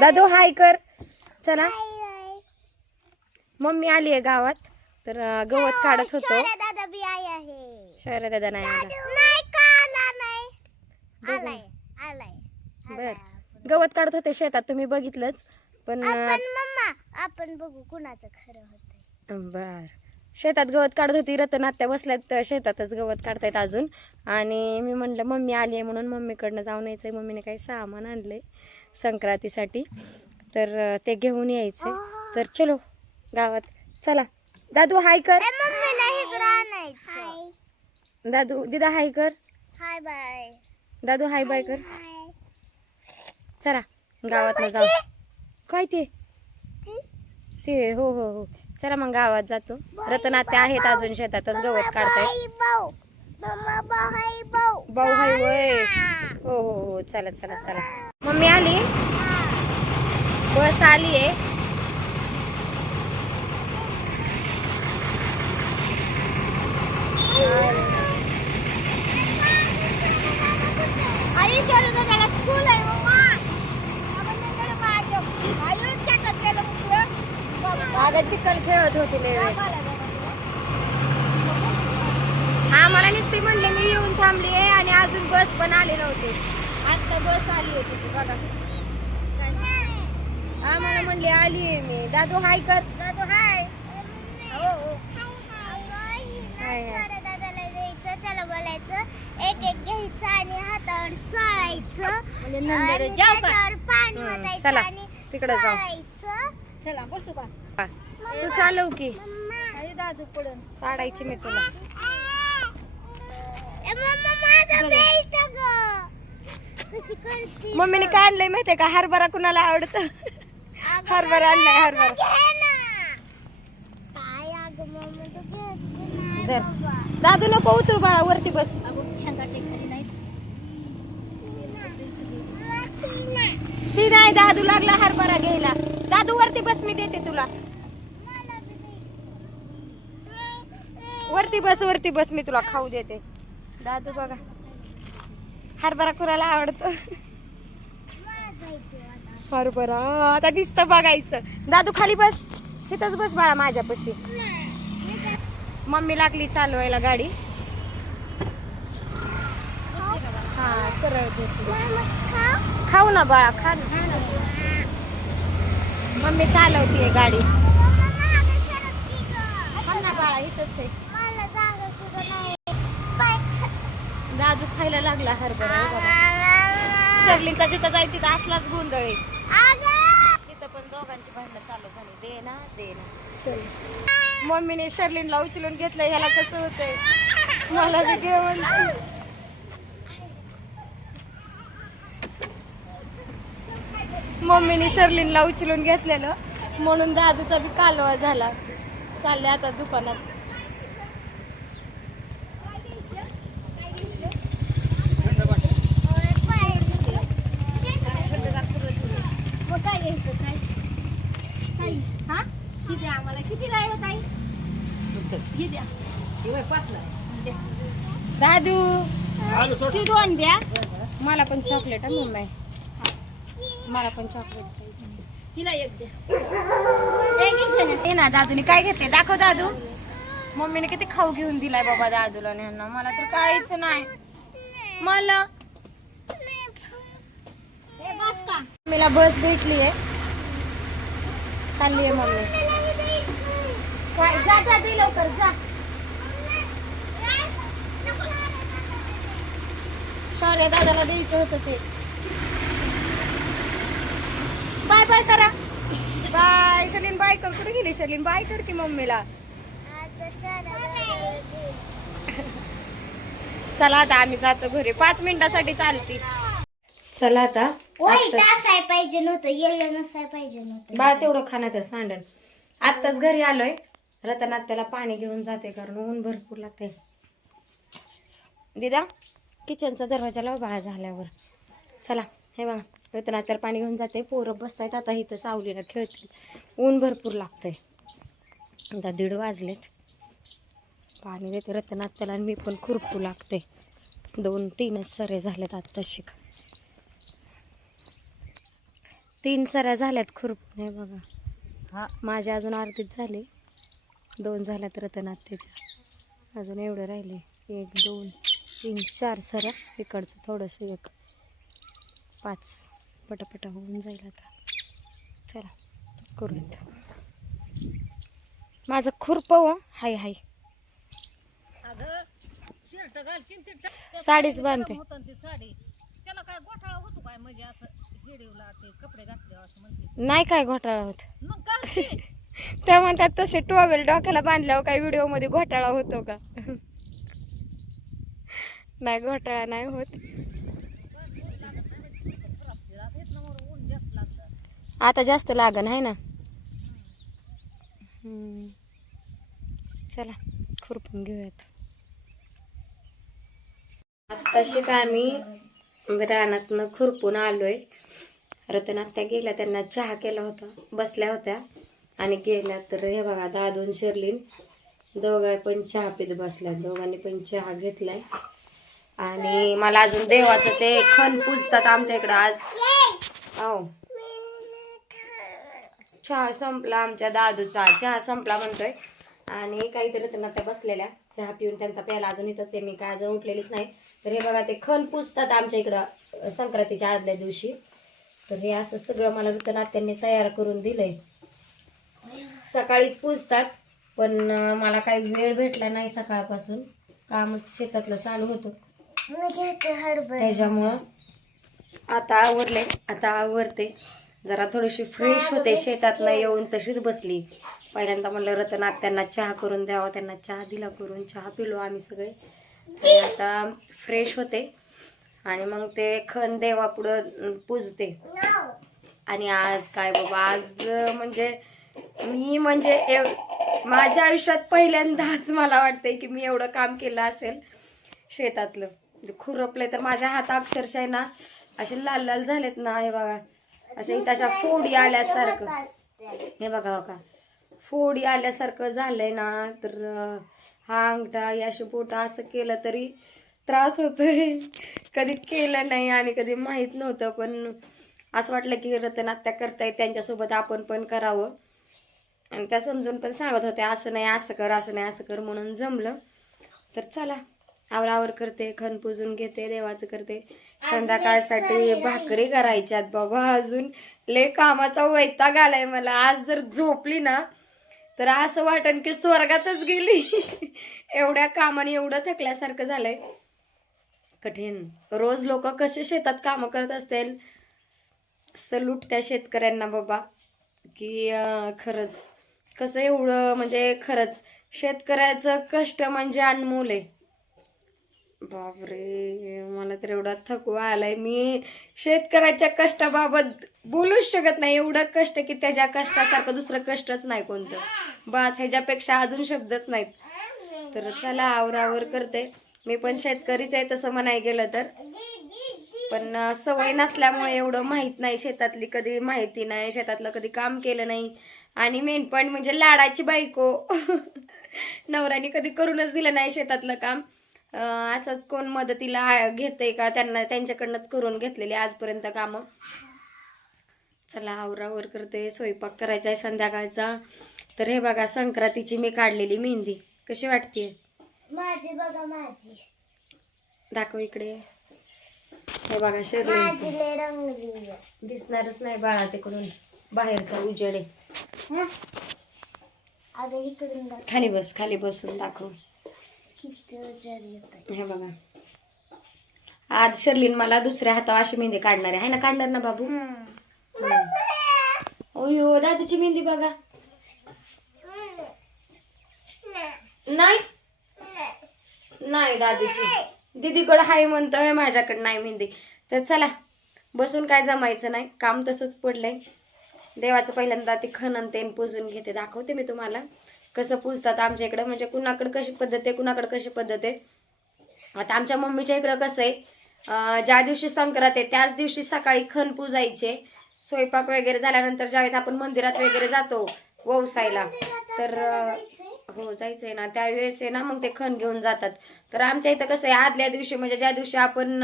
दादू हाय कर. चला. मम्मी आली आहे गावात. तर गवत काढत होतो. शौर्य दादा नाही आला. बर. गवत काढत होते शेतात तुम्ही बघितलंच. पण आपण मम्मा आपण बघू कुणाचं खरं होतंय. बर. शेतात गवत काढत होती. रतन आत्या बसल्यात शेतातच गवत काढतायत अजून. आणि मी म्हणलं मम्मी आली आहे म्हणून मम्मीकडनं जाऊन यायचंय. मम्मीने काही सामान आणलंय. संक्रांतीसाठी. तर ते घेऊन यायचंय तर चलो गावात. चला. दादू हाय कर. दादू दिदा हाय कर. Hi bye. दादू हाय बाय कर. चला गावात जाऊ. काय ते? ते? हो हो हो. चला मग गावात जातो. रतन आत्या आहेत अजून शेतातच गवत काढतायत भाऊ. हाय. वय हो हो हो. चला चला चला. बस आली आहे. स्कूल अगं खेळत होती. हा मला नुसती म्हणले मी येऊन थांबली आहे आणि अजून बस पण आली नव्हती. आता बस आली आहे तिची बघा. मला म्हणली आली आहे मी. दादू हाय कर. दादू हाय हो हो. हाय, हाय. दादाला द्यायचं त्याला बोलायचं एक एक घ्यायचं आणि हातावर चोळायचं. म्हणजे आणि नंतर जाऊ का? त्याच्यावर पाणी हं, ओतायचं चला, आणि तिकडं जाऊ. चोळायचं. चला बसू का? तू चालव की. दादू पडून काढायची मी तुला. ए, मम्मा माझं बेल्ट ग. कशी करते? मम्मीने काय आणलंय माहितीये का? हरभरा कुणाला आवडतं? हरभरा आणलाय हरभरा. दादू नको उतरू बाळा वरती बस. ती नाही दादू लागला हरभरा घ्यायला. दादू वरती बस मी देते तुला. वरती बस वरती बस मी तुला खाऊ देते. दादू बघा. हरभरा कुणाला आवडतं? हरभरा आता दिसतं बघायचं. दादू खाली बस. तिथंच बस बाळा माझ्यापाशी. मम्मी लागली चालवायला गाडी. हा सरळ खाऊ ना बाळा खा ना मम्मी चालवतीये गाडी. खा ना बाळा इथंच आहे. दादू खायला लागला हरभरा. सगळींचा जिथं जाईल तिथं असलाच गोंधळ आहे तिथं पण दोघांची भांडणं चालू झाली दे ना दे ना चल. मम्मीने शर्लिनला उचलून घेतलं ह्याला कसं होतंय? मला बी घे मम्मीने शर्लिनला उचलून घेतलेलं म्हणून दादूचा बी कालवा झाला. चालले आता दुकानात. दादू दोन द्या. मला पण चॉकलेट आहे मम्मी मला पण चॉकलेट हिला एक द्या. ते ना दादूने काय घेतले दाखव दादू. मम्मीने किती खाऊ घेऊन दिलाय बाबा दादूला ह्यांना. मला तर काहीच नाही. मला. बस का? मम्मीला बस भेटली आहे चालली आहे मम्मी. काय जा जा दे लवकर जा. शौर्य दादाला द्यायचं होतं ते. बाय बाय करा. बाय शर्लिन बाय कर. कुठे गेली शर्लिन बाय कर की मम्मीला. चला आता आम्ही जातो घरी. पाच मिनिटासाठी चालती. चला आता. असाय पाहिजे नव्हतं येल्लो नसाय पाहिजे नव्हतं. बाळा तेवढं खाण्यात सांडण. आत्ताच घरी आलोय. रतनात त्याला पाणी घेऊन जाते कारण ऊन भरपूर लागते दिदा किचनचा दरवाजा लाव बाळा झाल्यावर. चला हे बघा रतनात त्याला पाणी घेऊन जाते पोरं बसतायत आता इथं सावलीला खेळतील. ऊन भरपूर लागतंय. आता दीड वाजलेत. पाणी देते रतनात त्याला मी पण खुरपू लागते. दोन तीनच सरे झालेत आत्ता शिक तीन सऱ्या झाल्यात खुरपून हे बघा. हा. माझ्या अजून अर्धीच झाले. दोन झाल्यात रतनात त्याच्या अजून एवढं राहिले. एक दोन तीन चार सऱ्या. इकडचं थोडंसं एक पाच. पटापटा होऊन जाईल आता. चला करूयात माझं खुरप हो. हाय हाय. साडीच बांधते. गरम होतं ती साडी त्याला काय गोठाळा होतो. काय म्हणजे असं हिडीवला ते कपडे घातले असं म्हणते नाही काय? घोटाळा होत? त्या म्हणतात तसे टोवेल डोक्याला बांधल्यावर काही व्हिडिओमध्ये घोटाळा होतो का? नाही घोटाळा नाही होत. आता जास्त लागन आहे ना? हम्म. चला खुरपून घेऊयात. आत्ताशी आम्ही रानातनं खुरपून आलोय. रतन आत्या गेल्या त्यांना चहा केला होता बसल्या होत्या. आणि गेल्या तर हे बघा दादून शिरलीन. दोघा पण चहा पित बसल्या दोघांनी पण चहा घेतलाय. आणि मला अजून देवाचं ते खण पुजतात आमच्या इकडं आज. हो चहा संपला आमच्या दादूचा. चहा संपला म्हणतोय. आणि काहीतरी त्यांना त्या बसलेल्या. चहा पिऊन त्यांचा प्यायला अजून इथंच आहे. मी काय अजून उठलेलीच नाही. तर हे बघा ते खण पुजतात आमच्या इकडं संक्रांतीच्या आदल्या दिवशी. तर हे असं सगळं मला रतन त्यांनी तयार करून दिलंय. सकाळीच पुजतात पण मला काही वेळ भेटला नाही सकाळपासून. कामच शेतातलं चालू होतं. त्याच्यामुळं आता आवरले आता आवरते. जरा थोडीशी फ्रेश होते शेतातनं येऊन तशीच बसली. पहिल्यांदा म्हणलं रतन त्यांना चहा करून द्यावा त्यांना चहा दिला करून चहा पिलो आम्ही सगळे. आणि आता फ्रेश होते. आणि मग ते खण देवापुढं पूजते. आणि आज काय बाबा आज म्हणजे मी म्हणजे एव- माझ्या आयुष्यात पहिल्यांदाच मला वाटतंय की मी एवढं काम केलं असेल शेतातलं. म्हणजे खुरपले तर माझ्या हात अक्षरशः आहे ना असे लाल लाल झालेत ना हे बघा. अशा इथं अशा फोडी आल्यासारखं. हे बघा बघा. फोडी आल्यासारखं झालंय ना तर हा अंगठा याशी बोट असं केलं तरी त्रास होतोय. कधी केलं नाही आणि कधी माहीत नव्हतं पण असं वाटलं की रतन आत्या करताय त्यांच्यासोबत आपण पण करावं. आणि त्या समजून पण सांगत होत्या असं नाही असं कर असं नाही असं कर म्हणून जमलं. तर चला आवरावर करते खण पुजून घेते देवाचं करते. संध्याकाळसाठी भाकरी करायच्यात बाबा अजून लय कामाचा वैताग आलाय मला. आज जर झोपली ना तर असं वाटन की स्वर्गातच गेली. एवढ्या कामाने एवढं थकल्यासारखं झालंय. कठीण. रोज लोक कसे शेतात कामं करत असतील? सलूट त्या शेतकऱ्यांना बाबा की खरंच. कसं एवढं म्हणजे खरंच शेतकऱ्याचं कष्ट म्हणजे अनमोल आहे. बापरे मला तर एवढा थकवा आलाय. मी शेतकऱ्याच्या कष्टाबाबत बोलूच शकत नाही. एवढं कष्ट की त्याच्या कष्टासारखं दुसरं कष्टच नाही कोणतं. बस ह्याच्यापेक्षा अजून शब्दच नाहीत. तर चला आवरावर करते. मी पण शेतकरीच आहे तसं म्हणाय गेलं तर. पण सवय नसल्यामुळे एवढं माहीत नाही. शेतातली कधी माहिती नाही. शेतातलं कधी काम केलं नाही. आणि मेन पॉईंट म्हणजे लाडाची बायको. नवऱ्याने कधी करूनच दिलं नाही शेतातलं काम. असंच कोण मदतीला घेते का? त्यांना त्यांच्याकडनंच करून घेतलेली आजपर्यंत कामं. चला आवरावर करते. स्वयंपाक करायचा आहे संध्याकाळचा. तर हे बघा संक्रांतीची मी काढलेली मेहंदी. कशी वाटते माझी बघा माझी. दाखव इकडे. हे बघा रंगली दिसणारच नाही बाळा तिकडून. बाहेरचा उजेड आहे. इकडून खाली बस खाली बसून दाखव. किती उजेड येतोय. हे बघा. आज शर्लीन मला दुसऱ्या हातावर अशी मेहंदी काढणार आहे. ना काढणार ना बाबू? ओयो दादाची मेहंदी बघा. नाही? नाही दादीची. दीदीकडं हाय म्हणतोय माझ्याकडे नाही मेहंदी. तर चला बसून काय जमायचं नाही. काम तसंच पडलंय. देवाचं पहिल्यांदा ते खनन तेन पुजून घेते. दाखवते मी तुम्हाला कसं पुजतात आमच्या इकडं. म्हणजे कुणाकडं कशी पद्धत आहे कुणाकडं कशी पद्धत आहे. आता आमच्या मम्मीच्या इकडं कसं आहे ज्या दिवशी संक्रांत आहे त्याच दिवशी सकाळी खण पुजायचे. स्वयंपाक वगैरे झाल्यानंतर ज्यावेळेस आपण मंदिरात वगैरे जातो वसायला तर हो हो जायचंय ना. त्यावेळेस आहे ना मग ते खण घेऊन जातात. तर आमच्या इथं कसं आहे आदल्या दिवशी म्हणजे ज्या दिवशी आपण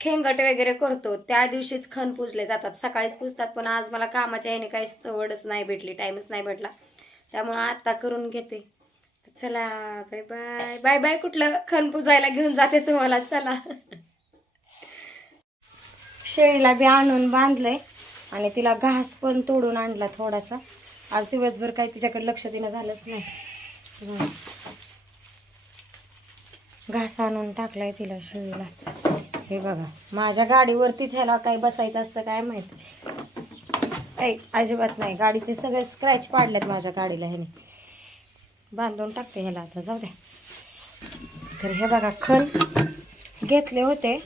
खेंगट वगैरे करतो. त्या दिवशीच खण पुजले जातात. सकाळीच पुजतात पण आज मला कामाच्या याने काही सवडच नाही भेटली टाइमच नाही भेटला. त्यामुळं आत्ता करून घेते. चला बाय बाय बाय बाय कुठलं खण पुजायला घेऊन जाते तुम्हाला? चला. शेळीला बी आणून बांधलंय आणि तिला घास पण तोडून आणला थोडासा. आज दिवसभर काही तिच्याकडे लक्ष देणं झालंच नाही. घास आणून टाकलाय तिला शेळीला. हे बघा. माझ्या गाडीवरतीच ह्याला काही बसायचं असतं काय माहिती? ऐ अजिबात नाही. गाडीचे सगळे स्क्रॅच पाडलेत माझ्या गाडीला ह्याने. बांधून टाकते ह्याला आता. जाऊ द्या. तर हे बघा खल घेतले होते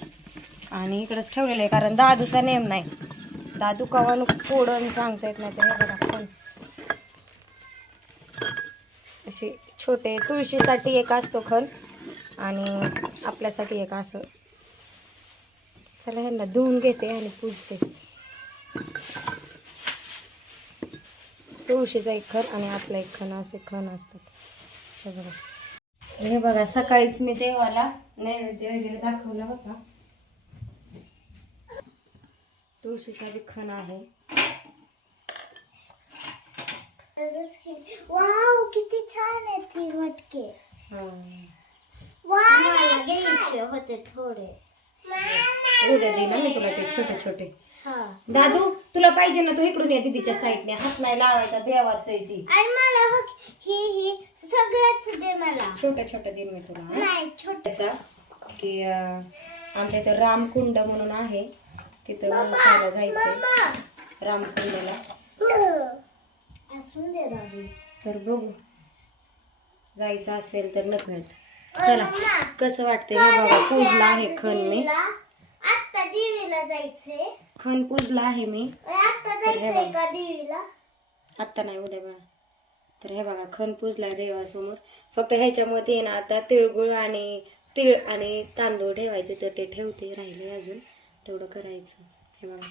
आणि इकडंच ठेवलेलं आहे कारण दादूचा नेम नाही. दादू कवान पोडून सांगता येत नाही तर हे बघा खल असे छोटे तुळशीसाठी एक असतो खल आणि आपल्यासाठी एक असं चला ह्यांना धुवून घेते आणि पूजते. तुळशीचा एक खण आणि आपला एक खण असे खण असतात. हे बघा. हे बघा सकाळीच मी देवाला नैवेद्य वगैरे दाखवला होता तुळशीचा बी खण आहे. वाव किती छान आहे ती मटके. हा. घ्यायचे होते थोडे. उद्या देईन ना मी तुला ते छोटे छोटे. हा. दादू तुला पाहिजे ना तू इकडून ये दीदीच्या साईडने हात नाही लावायचा देवाचं आहे ती. आणि मला हो ही ही सगळंच दे मला. छोट्या छोट्या देईन मी तुला हा? नाही छोटे. त्याचा की अं, आमच्या इथं रामकुंड म्हणून आहे. तिथं उसायला जायचंय. रामकुंडला. असून दे दादू. तर बघू. जायचं असेल तर नकळत. चला कसं वाटतंय हे बघा पूजला आहे खण मी. देवीला जायचंय. खण पूजला आहे मी. आता जायचंय का देवीला? आत्ता नाही उद्या बघा. तर हे बघा खण पूजला देवासमोर. फक्त ह्याच्यामध्ये ना आता तिळगुळ आणि तीळ आणि तांदूळ ठेवायचे तर ते ठेवते राहिले अजून. तेवढं करायचं. हे बघा.